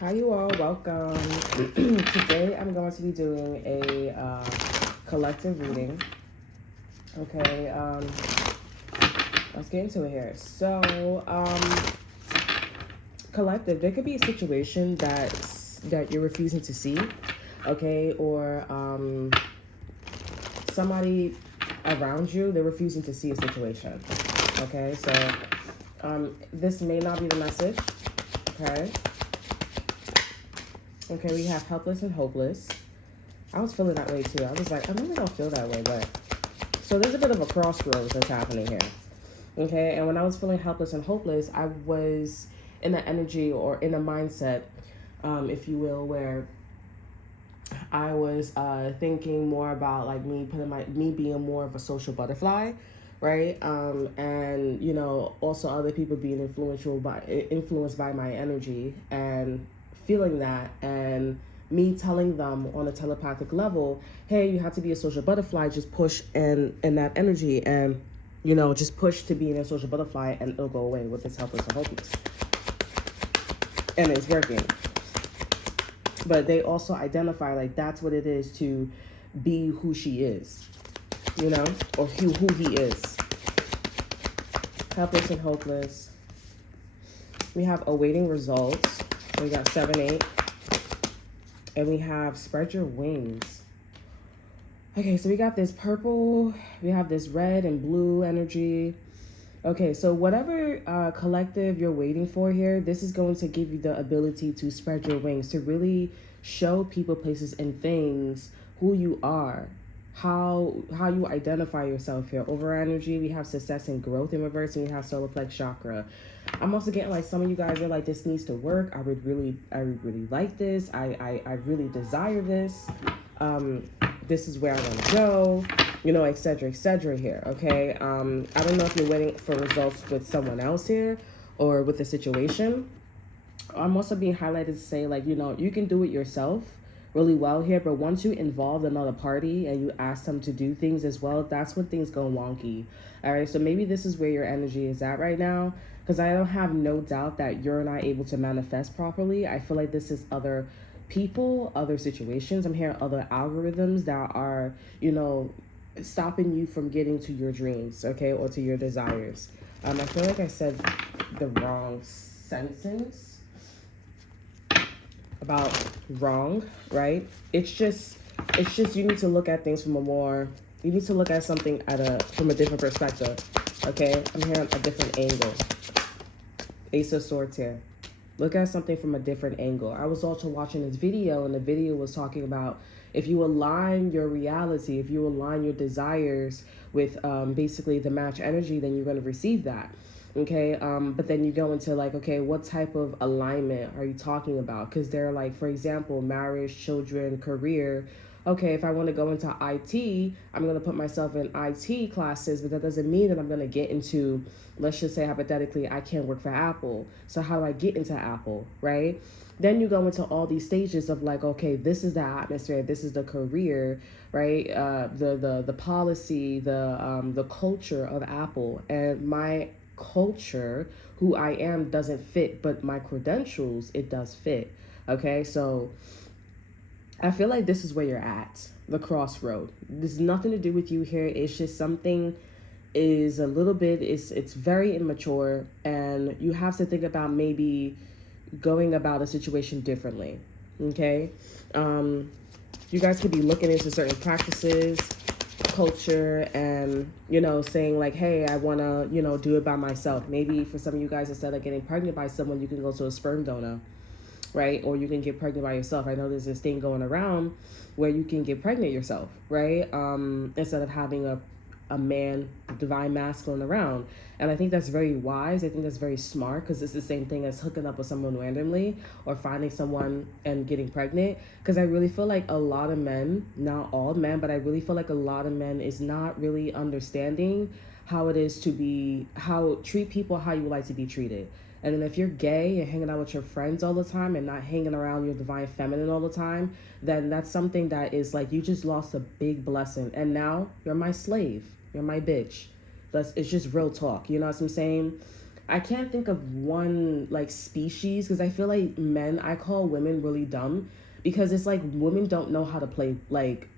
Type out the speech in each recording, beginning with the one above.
Hi, you all. Welcome. Today, I'm going to be doing a collective reading. Okay. Let's get into it here. So, collective. There could be a situation that you're refusing to see. Okay, or somebody around you, they're refusing to see a situation. Okay, so this may not be the message. Okay. Okay, we have helpless and hopeless. I was feeling that way too. I was like, I really don't feel that way, but so there's a bit of a crossroads that's happening here. Okay, and when I was feeling helpless and hopeless, I was in the energy or in a mindset, if you will, where I was thinking more about like me being more of a social butterfly, right? And also other people being influenced by my energy and feeling that, and me telling them on a telepathic level, hey, you have to be a social butterfly, just push in that energy, and just push to being a social butterfly, and it'll go away with this helpless and hopeless, and it's working. But they also identify like that's what it is to be who she is, or who he is. Helpless and hopeless. We have awaiting results. So we got 7, 8. And we have spread your wings. Okay, so we got this purple. We have this red and blue energy. Okay, so whatever collective you're waiting for here, this is going to give you the ability to spread your wings, to really show people, places, and things who you are, how you identify yourself here. Over energy, we have success and growth in reverse, and we have solar plex chakra. I'm also getting like some of you guys are like, this needs to work. I would really like this. I really desire this. This is where I want to go, etc. here, okay? I don't know if you're waiting for results with someone else here or with the situation. I'm also being highlighted to say, like, you can do it yourself really well here, but once you involve another party and you ask them to do things as well, that's when things go wonky. All right, so maybe this is where your energy is at right now, because I don't have no doubt that you're not able to manifest properly. I feel like this is other people, other situations. I'm hearing other algorithms that are, stopping you from getting to your dreams, okay, or to your desires. I feel like I said the wrong sentence about wrong, right? It's just you need to look at things you need to look at something from a different perspective, okay? I'm hearing a different angle. Ace of Swords here. Look at something from a different angle. I was also watching this video, and the video was talking about if you align your reality, if you align your desires with basically the match energy, then you're going to receive that. Okay, but then you go into like, okay, what type of alignment are you talking about? Because they're like, for example, marriage, children, career. Okay, if I want to go into IT, I'm going to put myself in IT classes, but that doesn't mean that I'm going to get into, let's just say hypothetically, I can't work for Apple. So how do I get into Apple, right? Then you go into all these stages of like, okay, this is the atmosphere, this is the career, right? The policy, the culture of Apple, and my culture, who I am, doesn't fit, but my credentials, it does fit. Okay, so I feel like this is where you're at, the crossroad. There's nothing to do with you here. It's just something is a little bit, it's very immature, and you have to think about maybe going about a situation differently. Okay, you guys could be looking into certain practices, culture, and saying like, hey, I want to do it by myself. Maybe for some of you guys, instead of getting pregnant by someone, you can go to a sperm donor, right? Or you can get pregnant by yourself. I know there's this thing going around where you can get pregnant yourself, right? Instead of having a man, divine masculine around. And I think that's very wise. I think that's very smart, because it's the same thing as hooking up with someone randomly or finding someone and getting pregnant. Because I really feel like a lot of men, not all men, but I really feel like a lot of men is not really understanding how it is to treat people how you would like to be treated. And then if you're gay and hanging out with your friends all the time and not hanging around your divine feminine all the time, then that's something that is like, you just lost a big blessing. And now you're my slave. You're my bitch. It's just real talk. You know what I'm saying? I can't think of one like species, because I feel like I call women really dumb, because it's like women don't know how to play, like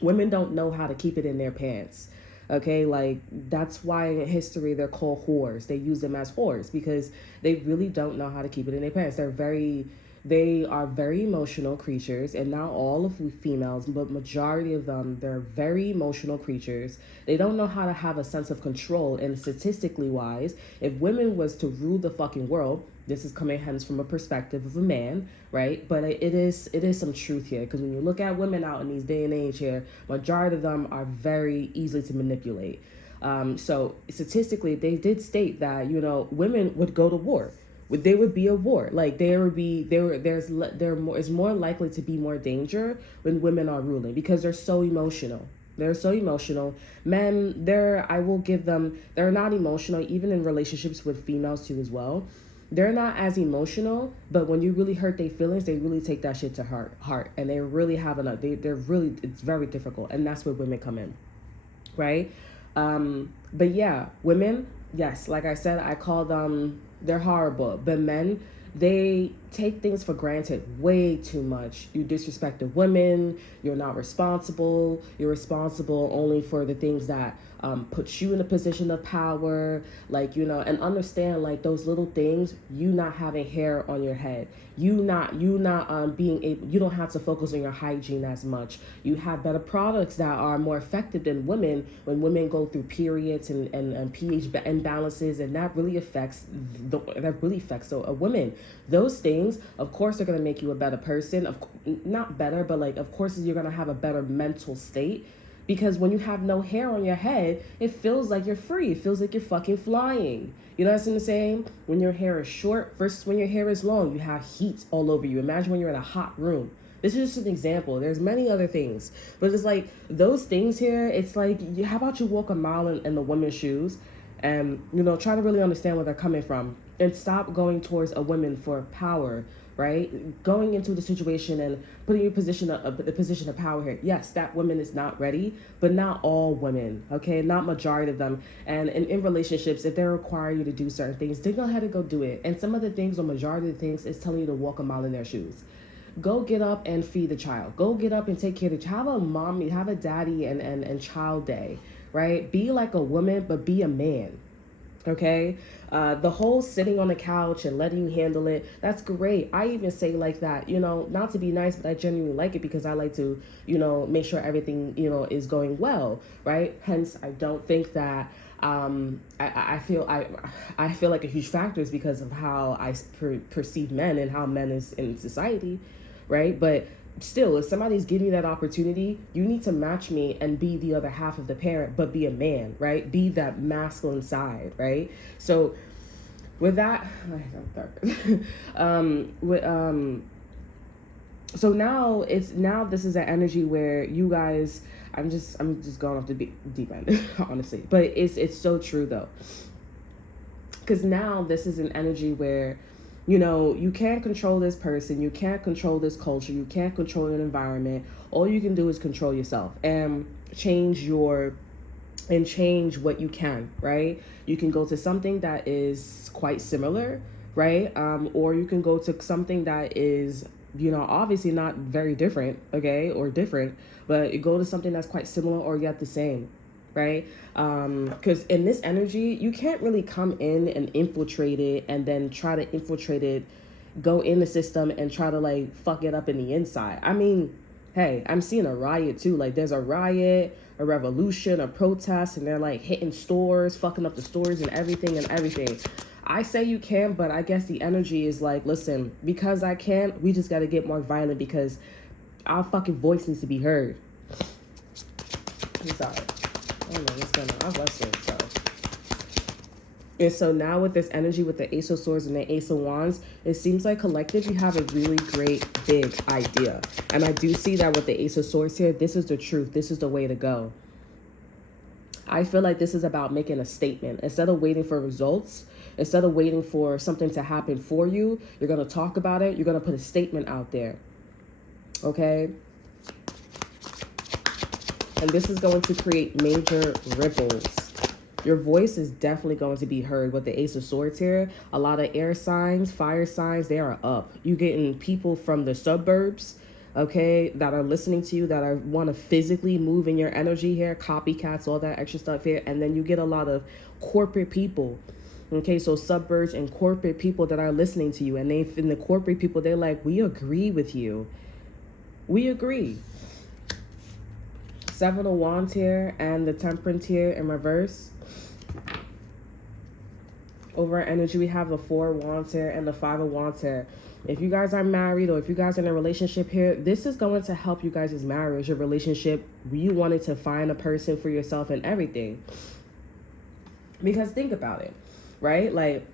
women don't know how to keep it in their pants. Okay, like that's why in history they're called whores. They use them as whores because they really don't know how to keep it in their pants. They are very emotional creatures, and not all of females, but majority of them, they're very emotional creatures. They don't know how to have a sense of control. And statistically wise, if women was to rule the fucking world, this is coming hence from a perspective of a man, right? But it is some truth here, because when you look at women out in these day and age here, majority of them are very easily to manipulate. So statistically, they did state that, you know, women would go to war. There would be a war. Like it's more likely to be more danger when women are ruling, because they're so emotional. They're so emotional. Men, I will give them, they're not emotional, even in relationships with females too as well. They're not as emotional, but when you really hurt their feelings, they really take that shit to heart, and they really have they're really, it's very difficult, and that's where women come in, right? But yeah, women, yes, like I said, I call them, they're horrible. But men, they take things for granted way too much. You disrespect the women. You're not responsible. You're responsible only for the things that put you in a position of power. Like, you know, and understand, like, those little things, you not having hair on your head, you not being able, you don't have to focus on your hygiene as much. You have better products that are more effective than women when women go through periods and pH imbalances, and that really affects so a woman. Those things, of course, are going to make you a better person. Not better, but like, of course, you're going to have a better mental state. Because when you have no hair on your head, it feels like you're free. It feels like you're fucking flying. You know what I'm saying? When your hair is short versus when your hair is long, you have heat all over you. Imagine when you're in a hot room. This is just an example. There's many other things. But it's like those things here, it's like, how about you walk a mile in the woman's shoes and, you know, try to really understand where they're coming from, and stop going towards a woman for power, right? Going into the situation and putting your position the position of power here. Yes, that woman is not ready, but not all women, okay? Not majority of them. And in relationships, if they require you to do certain things, then go ahead and go do it. And some of the things, or majority of the things, is telling you to walk a mile in their shoes. Go get up and feed the child. Go get up and take care of the child. Have a mommy, have a daddy and child day, right? Be like a woman, but be a man. Okay, the whole sitting on the couch and letting you handle it, that's great. I even say like that, you know, not to be nice, but I genuinely like it, because I like to, you know, make sure everything, you know, is going well, right? Hence, I don't think that I feel like a huge factor is because of how I perceive men and how men is in society, right? But still, if somebody's giving you that opportunity, you need to match me and be the other half of the parent, but be a man, right? Be that masculine side, right? So with that, so now this is an energy where you guys, I'm just going off the deep end, honestly, but it's so true though, because now this is an energy where, you know, you can't control this person, you can't control this culture, you can't control an environment. All you can do is control yourself and change what you can, right? You can go to something that is quite similar, right? Or you can go to something that is, you know, obviously not very different, okay, or different, but you go to something that's quite similar or yet the same, right? Because in this energy, you can't really come in and infiltrate it and then try to infiltrate it, go in the system and try to like fuck it up in the inside. I mean, hey, I'm seeing a riot too. Like there's a riot, a revolution, a protest, and they're like hitting stores, fucking up the stores and everything. I say you can, but I guess the energy is like, listen, because I can, we just got to get more violent, because our fucking voice needs to be heard. I'm sorry. I don't know what's going on. I'm Western, so. And so now with this energy, with the Ace of Swords and the Ace of Wands, it seems like collective, you have a really great big idea. And I do see that with the Ace of Swords here, this is the truth. This is the way to go. I feel like this is about making a statement. Instead of waiting for results, instead of waiting for something to happen for you, you're going to talk about it. You're going to put a statement out there. Okay? And this is going to create major ripples. Your voice is definitely going to be heard with the Ace of Swords here. A lot of air signs, fire signs, they are up. You getting people from the suburbs, okay, that are listening to you, that are want to physically move in your energy here, copycats, all that extra stuff here. And then you get a lot of corporate people. Okay, so suburbs and corporate people that are listening to you, and the corporate people, they're like, we agree with you. We agree. Seven of Wands here and the Temperance here in reverse. Over our energy, we have the Four of Wands here and the Five of Wands here. If you guys are married or if you guys are in a relationship here, this is going to help you guys' marriage, your relationship. You wanted to find a person for yourself and everything. Because think about it, right? Like,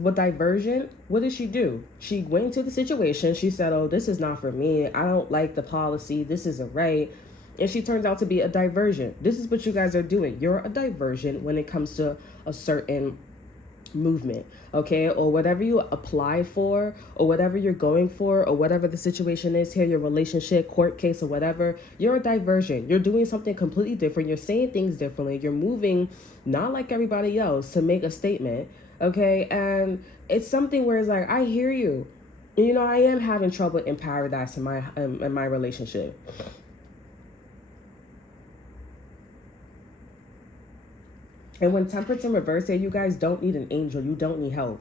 with Diversion, what did she do? She went into the situation. She said, oh, this is not for me. I don't like the policy. This isn't right. And she turns out to be a diversion. This is what you guys are doing. You're a diversion when it comes to a certain movement, okay? Or whatever you apply for, or whatever you're going for, or whatever the situation is here, your relationship, court case, or whatever, you're a diversion. You're doing something completely different. You're saying things differently. You're moving not like everybody else to make a statement, okay? And it's something where it's like, I hear you. You know, I am having trouble in paradise in my relationship. And when Temperance in reverse here, you guys don't need an angel. You don't need help.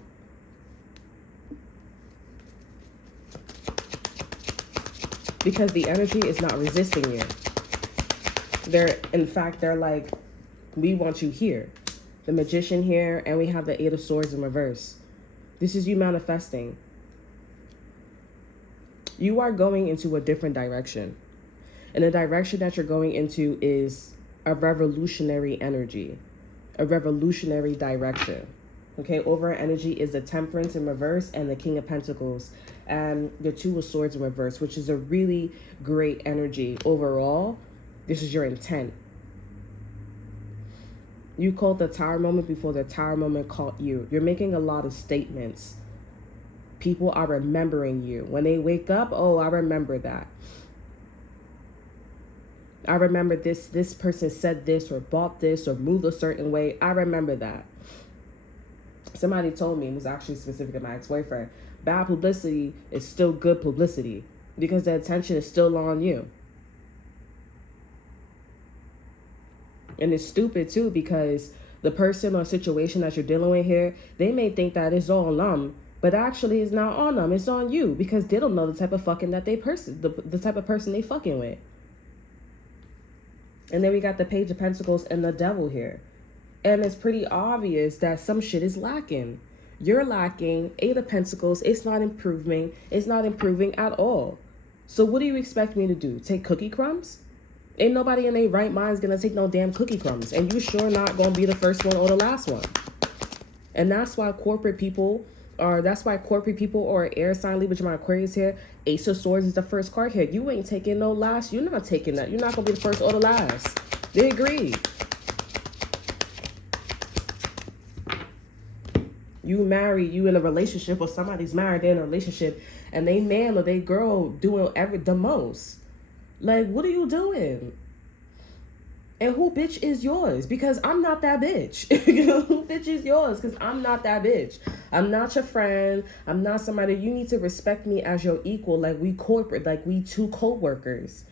Because the energy is not resisting you. In fact, they're like, we want you here. The Magician here, and we have the Eight of Swords in reverse. This is you manifesting. You are going into a different direction. And the direction that you're going into is a revolutionary energy. A revolutionary direction. Okay, over energy is the Temperance in reverse and the King of Pentacles and the Two of Swords in reverse, which is a really great energy. Overall, this is your intent. You called the Tower moment before the Tower moment caught you. You're making a lot of statements. People are remembering you. When they wake up, oh, I remember that. I remember this person said this or bought this or moved a certain way. I remember that. Somebody told me, it was actually specific to my ex-boyfriend, bad publicity is still good publicity because the attention is still on you. And it's stupid too because the person or situation that you're dealing with here, they may think that it's all on them, but actually it's not on them. It's on you because they don't know the type of fucking that the type of person they fucking with. And then we got the Page of Pentacles and the Devil here. And it's pretty obvious that some shit is lacking. You're lacking. Eight of Pentacles, it's not improving. It's not improving at all. So what do you expect me to do? Take cookie crumbs? Ain't nobody in their right mind is going to take no damn cookie crumbs. And you sure not going to be the first one or the last one. And that's why corporate people or air sign, Libra, Gemini, Aquarius here, Ace of Swords is the first card here. You ain't taking no last. You're not taking that. You're not going to be the first or the last. They agree. You married, you in a relationship, or somebody's married, they're in a relationship, and they man or they girl doing the most. Like, what are you doing? And who bitch is yours? Because I'm not that bitch. You know, who bitch is yours? Because I'm not that bitch. I'm not your friend. I'm not somebody. You need to respect me as your equal, like we corporate, like we two co-workers.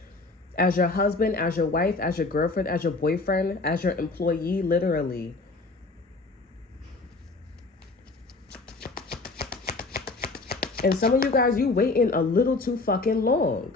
As your husband, as your wife, as your girlfriend, as your boyfriend, as your employee, literally. And some of you guys, you waiting a little too fucking long.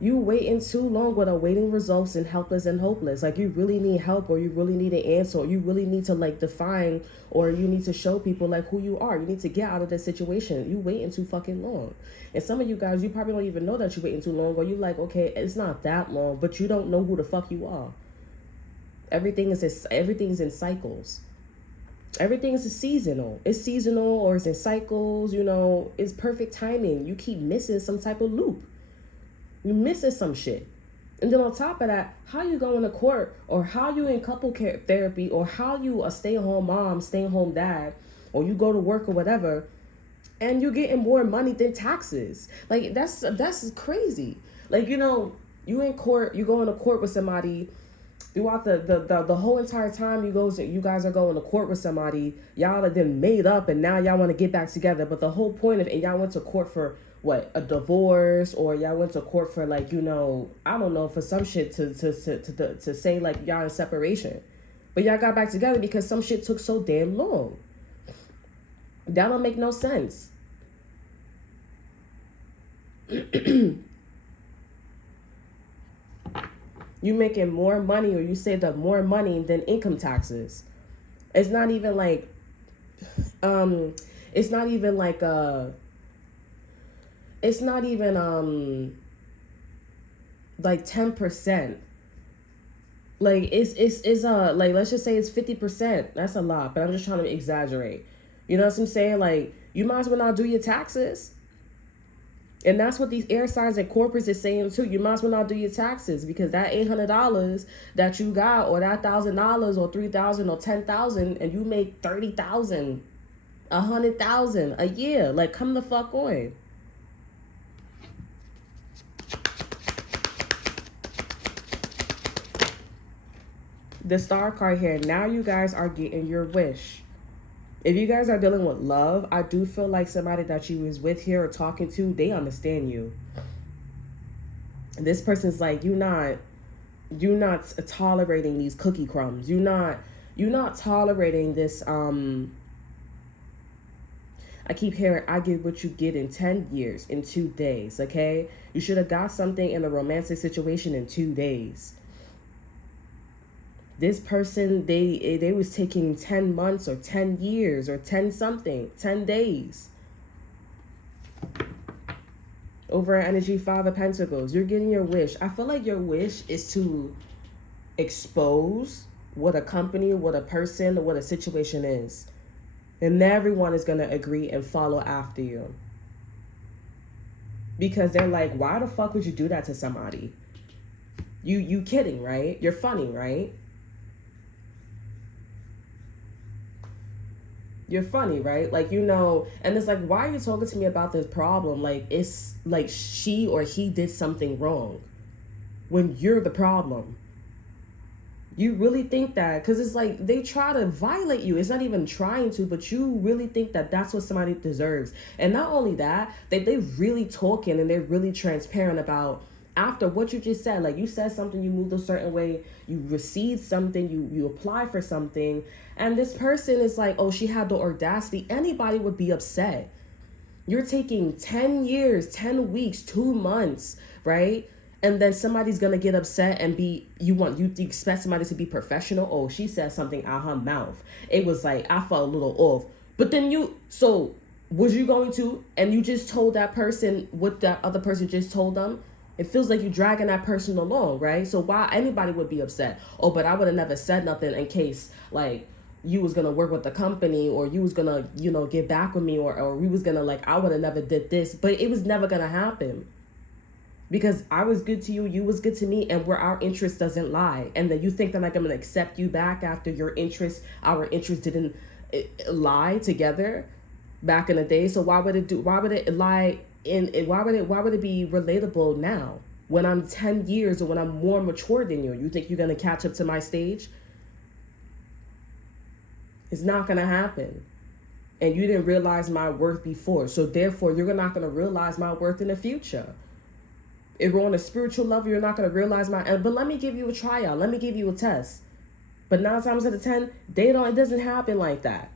You waiting too long with awaiting results and helpless and hopeless. Like you really need help, or you really need an answer, or you really need to like define, or you need to show people like who you are. You need to get out of this situation. You waiting too fucking long. And some of you guys, you probably don't even know that you're waiting too long, or you like, okay, it's not that long, but you don't know who the fuck you are. Everything's in cycles. Everything is seasonal. It's seasonal or it's in cycles, you know, it's perfect timing. You keep missing some type of loop. You're missing some shit. And then on top of that, how you going to court, or how you in couple care therapy, or how you a stay-at-home mom, stay-at-home dad, or you go to work or whatever, and you're getting more money than taxes. Like that's crazy. Like, you know, you in court, you go into court with somebody, Throughout the whole entire time you guys are going to court with somebody, y'all have been made up and now y'all want to get back together. But the whole point of it, y'all went to court for what, a divorce, or y'all went to court for, like, you know, I don't know, for some shit to say like y'all in separation. But y'all got back together because some shit took so damn long. That don't make no sense. You making more money, or you saved up more money than income taxes. It's not even like it's not even like it's not even like 10%. Like it's like, let's just say it's 50%. That's a lot, but I'm just trying to exaggerate. You know what I'm saying? Like, you might as well not do your taxes. And that's what these air signs and corporates is saying too. You might as well not do your taxes, because that $800 that you got, or that $1,000 or $3,000 or $10,000, and you make $30,000, $100,000 a year. Like, come the fuck on. The Star card here. Now you guys are getting your wish. If you guys are dealing with love, I do feel like somebody that you was with here or talking to, they understand you. This person's like, you're not tolerating these cookie crumbs. You're not tolerating this. I keep hearing, I get what you get in 10 years, in 2 days. Okay, you should have got something in a romantic situation in 2 days. This person, they was taking 10 months or 10 years or 10 something, 10 days. Over energy, 5 of Pentacles. You're getting your wish. I feel like your wish is to expose what a company, what a person, what a situation is. And everyone is going to agree and follow after you. Because they're like, why the fuck would you do that to somebody? You kidding, right? You're funny, right? You're funny, right? Like, you know, and it's like, why are you talking to me about this problem? Like, it's like she or he did something wrong when you're the problem. You really think that? Because it's like they try to violate you. It's not even trying to, but you really think that that's what somebody deserves. And not only that, they really talking and they're really transparent about after what you just said. Like, you said something, you moved a certain way, you received something, you apply for something, and this person is like, oh, she had the audacity. Anybody would be upset. You're taking 10 years, 10 weeks, 2 months, right? And then somebody's gonna get upset and you expect somebody to be professional. Oh, she said something out her mouth. It was like, I felt a little off. But then so was you going to, and you just told that person what that other person just told them? It feels like you're dragging that person along, right? So why anybody would be upset? Oh, but I would have never said nothing in case, like, you was gonna work with the company, or you was gonna, you know, get back with me, or we was gonna, like, I would have never did this. But it was never gonna happen. Because I was good to you, you was good to me, and where our interest doesn't lie. And then you think that, like, I'm gonna accept you back after our interest didn't lie together back in the day. So why would it lie why would it be relatable now when I'm 10 years or when I'm more mature than you? You think you're gonna catch up to my stage? It's not gonna happen. And you didn't realize my worth before, so therefore you're not gonna realize my worth in the future. If we're on a spiritual level, you're not gonna realize but let me give you a tryout, let me give you a test. But 9 times out of 10, it doesn't happen like that.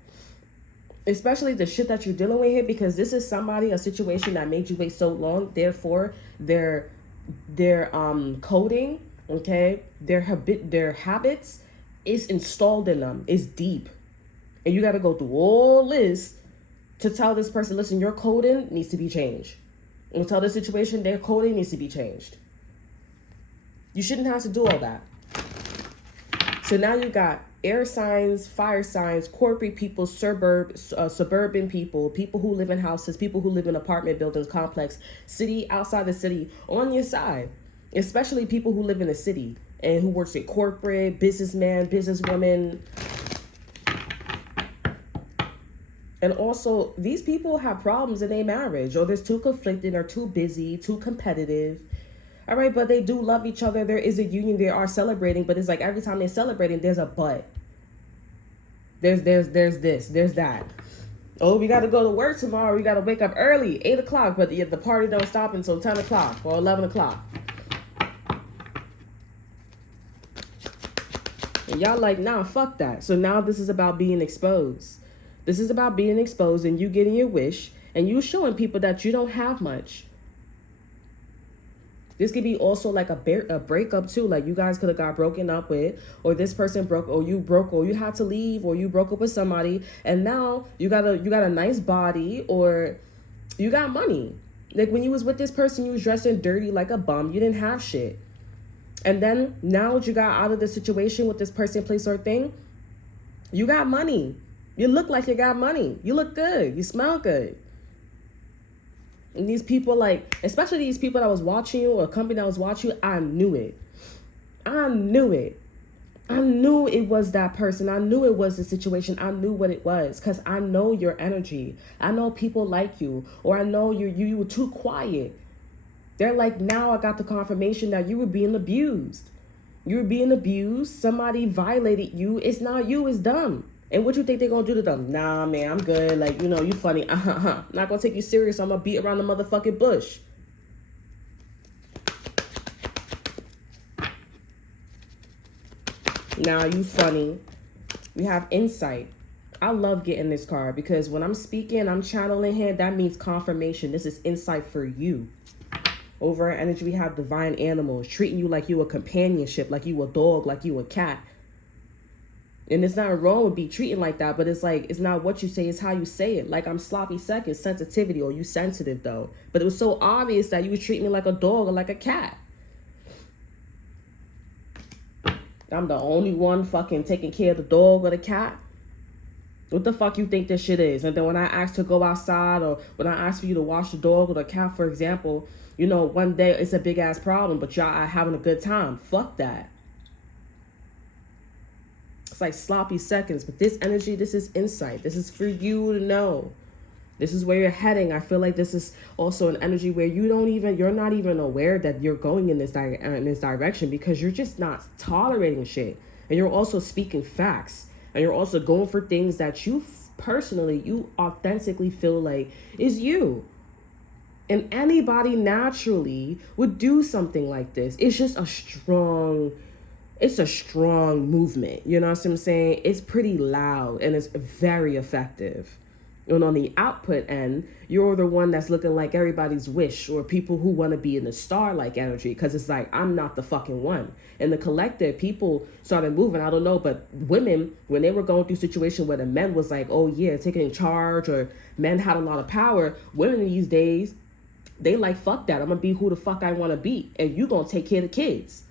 Especially the shit that you're dealing with here, because this is a situation that made you wait so long. Therefore, their coding, okay, their habits is installed in them, is deep. And you got to go through all this to tell this person, listen, your coding needs to be changed. And tell the situation, their coding needs to be changed. You shouldn't have to do all that. So now you got air signs, fire signs, corporate people, suburban people, people who live in houses, people who live in apartment buildings, complex, city, outside the city, on your side. Especially people who live in the city and who works in corporate, businessman, businesswoman. And also, these people have problems in their marriage, or they're too conflicted, or too busy, too competitive. All right, but they do love each other. There is a union. They are celebrating, but it's like every time they're celebrating, there's a but. There's this, there's that. Oh, we got to go to work tomorrow. We got to wake up early, 8 o'clock, but the party don't stop until 10 o'clock or 11 o'clock. And y'all like, nah, fuck that. So now this is about being exposed. This is about being exposed and you getting your wish and you showing people that you don't have much. This could be also like a breakup too. Like you guys could have got broken up with, or this person broke, or you broke, or you had to leave, or you broke up with somebody, and now you got a nice body, or you got money. Like when you was with this person, you was dressing dirty like a bum. You didn't have shit. And then now that you got out of the situation with this person, place, or thing, you got money. You look like you got money. You look good. You smell good. And these people, like, especially these people that was watching you or a company that was watching you, I knew it. I knew it. I knew it was that person. I knew it was the situation. I knew what it was because I know your energy. I know people like you, or I know you were too quiet. They're like, now I got the confirmation that you were being abused. You were being abused. Somebody violated you. It's not you. It's them. And what you think they're going to do to them? Nah, man, I'm good. Like, you know, you funny. Not going to take you serious. I'm going to beat around the motherfucking bush. Now, you funny. We have insight. I love getting this card because when I'm speaking, I'm channeling here. That means confirmation. This is insight for you. Over our energy, we have divine animals treating you like you a companionship, like you a dog, like you a cat. And it's not wrong with be treating like that, but it's like, it's not what you say, it's how you say it. Like I'm sloppy seconds, sensitivity, or you sensitive though. But it was so obvious that you was treating me like a dog or like a cat. I'm the only one fucking taking care of the dog or the cat. What the fuck you think this shit is? And then when I ask to go outside, or when I ask for you to wash the dog or the cat, for example, you know, one day it's a big ass problem, but y'all are having a good time. Fuck that. It's like sloppy seconds, but this energy, this is insight. This is for you to know. This is where you're heading. I feel like this is also an energy where you're not even aware that you're going in this direction because you're just not tolerating shit. And you're also speaking facts. And you're also going for things that you personally, you authentically feel like is you. And anybody naturally would do something like this. It's just a strong movement. You know what I'm saying? It's pretty loud and it's very effective. And on the output end, you're the one that's looking like everybody's wish, or people who want to be in the star-like energy, because it's like, I'm not the fucking one. And the collective, people started moving. I don't know, but women, when they were going through a situation where the men was like, oh yeah, taking charge, or men had a lot of power, women these days, they like, fuck that. I'm going to be who the fuck I want to be. And you going to take care of the kids.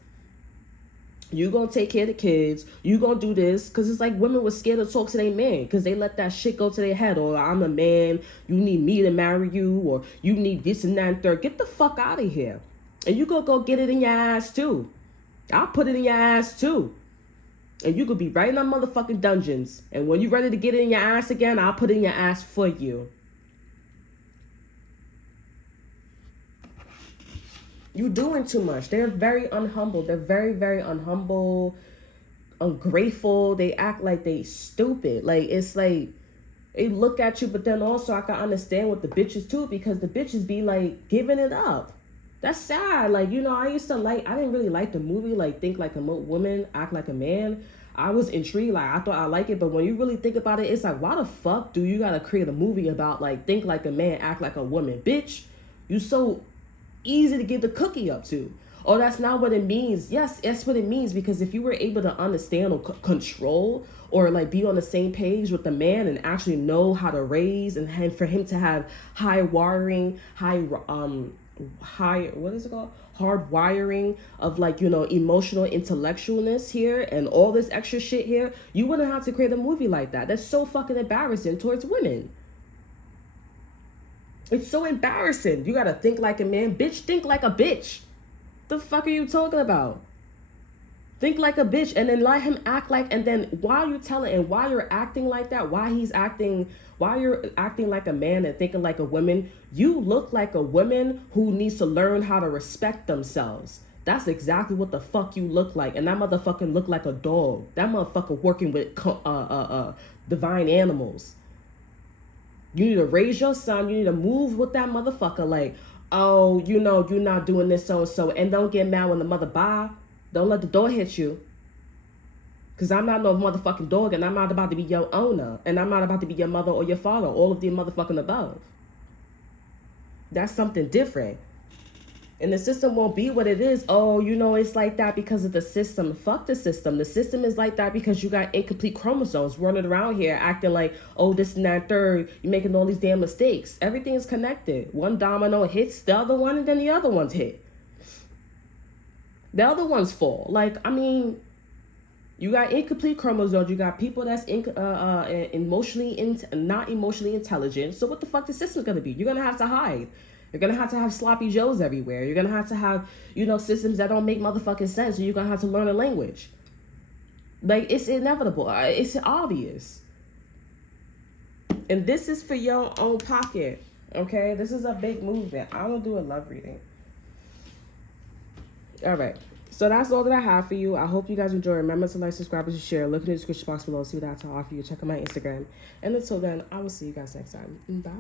You gonna take care of the kids. You gonna do this. Because it's like women were scared to talk to their man. Because they let that shit go to their head. Or I'm a man. You need me to marry you. Or you need this and that and third. Get the fuck out of here. And you gonna go get it in your ass too. I'll put it in your ass too. And you could be right in them motherfucking dungeons. And when you're ready to get it in your ass again, I'll put it in your ass for you. You're doing too much. They're very unhumble. They're very, very unhumble, ungrateful. They act like they stupid. Like, it's like, they look at you, but then also I can understand with the bitches too, because the bitches be like giving it up. That's sad. Like, you know, I didn't really like the movie, like Think Like a Woman, Act Like a Man. I was intrigued. Like, I thought I like it, but when you really think about it, it's like, why the fuck do you gotta create a movie about like think like a man, act like a woman? Bitch, you so easy to give the cookie up to. Oh, that's not what it means. Yes, that's what it means, because if you were able to understand or control or like be on the same page with the man and actually know how to raise, and for him to have high wiring, what is it called? Hard wiring of like, you know, emotional intellectualness here and all this extra shit here, you wouldn't have to create a movie like that. That's so fucking embarrassing towards women. It's so embarrassing. You gotta think like a man. Bitch, think like a bitch. The fuck are you talking about? Think like a bitch, and then let him act like, and then while you tell it, and while you're acting like that, while you're acting like a man and thinking like a woman, you look like a woman who needs to learn how to respect themselves. That's exactly what the fuck you look like. And that motherfucking look like a dog. That motherfucker working with divine animals. You need to raise your son. You need to move with that motherfucker. Like, oh, you know, you're not doing this so and so. And don't get mad when the mother bye. Don't let the door hit you. Because I'm not no motherfucking dog, and I'm not about to be your owner. And I'm not about to be your mother or your father. All of the motherfucking above. That's something different. And the system won't be what it is. Oh, you know, it's like that because of the system. Fuck the system. The system is like that because you got incomplete chromosomes running around here acting like, oh, this and that third. You're making all these damn mistakes. Everything is connected. One domino hits the other one, and then the other one's hit. The other ones fall. Like, I mean, you got incomplete chromosomes. You got people that's emotionally not emotionally intelligent. So what the fuck the system's gonna be? You're gonna have to hide. You're gonna have to have sloppy joes everywhere. You're gonna have, you know, systems that don't make motherfucking sense. So you're gonna have to learn a language. Like, it's inevitable. It's obvious. And this is for your own pocket. Okay, this is a big movement. I don't do a love reading. All right, so that's all that I have for you. I hope you guys enjoy. Remember to like, subscribe, and share. Look in the description box below. See what I have to offer you. Check out my Instagram. And until then, I will see you guys next time. Bye.